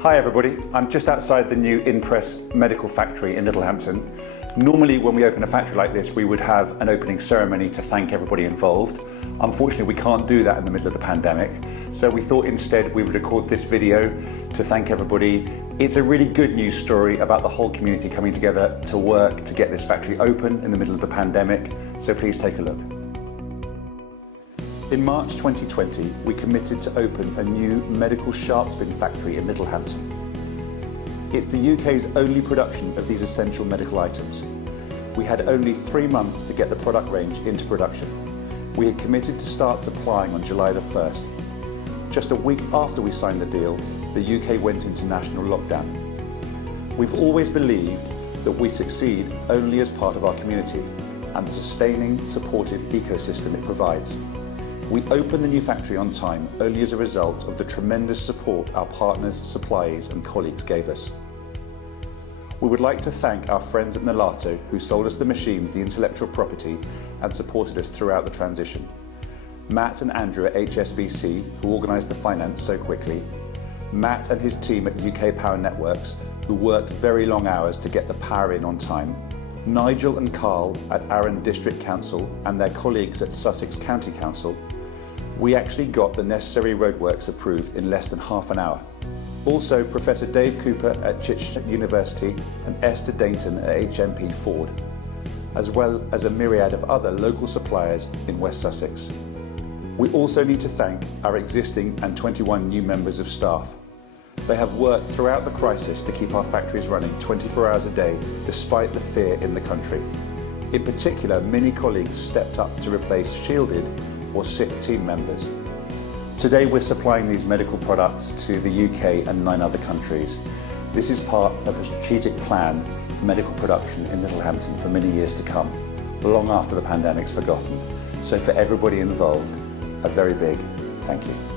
Hi everybody, I'm just outside the new Inpress medical factory in Littlehampton. Normally when we open a factory like this we would have an opening ceremony to thank everybody involved. Unfortunately we can't do that in the middle of the pandemic, so we thought instead we would record this video to thank everybody. It's a really good news story about the whole community coming together to work to get this factory open in the middle of the pandemic, so please take a look. In March 2020, we committed to open a new medical sharps bin factory in Littlehampton. It's the UK's only production of these essential medical items. We had only 3 months to get the product range into production. We had committed to start supplying on July the 1st. Just a week after we signed the deal, the UK went into national lockdown. We've always believed that we succeed only as part of our community and the sustaining, supportive ecosystem it provides. We opened the new factory on time only as a result of the tremendous support our partners, suppliers and colleagues gave us. We would like to thank our friends at Nolato who sold us the machines, the intellectual property and supported us throughout the transition. Matt and Andrew at HSBC who organised the finance so quickly. Matt and his team at UK Power Networks who worked very long hours to get the power in on time. Nigel and Carl at Arran District Council and their colleagues at Sussex County Council. We actually got the necessary roadworks approved in less than half an hour. Also Professor Dave Cooper at Chichester University and Esther Dainton at HMP Ford, as well as a myriad of other local suppliers in West Sussex. We also need to thank our existing and 21 new members of staff. They have worked throughout the crisis to keep our factories running 24 hours a day despite the fear in the country. In particular, many colleagues stepped up to replace shielded or sick team members. Today we're supplying these medical products to the UK and 9 other countries. This is part of a strategic plan for medical production in Littlehampton for many years to come, long after the pandemic's forgotten. So for everybody involved, a very big thank you.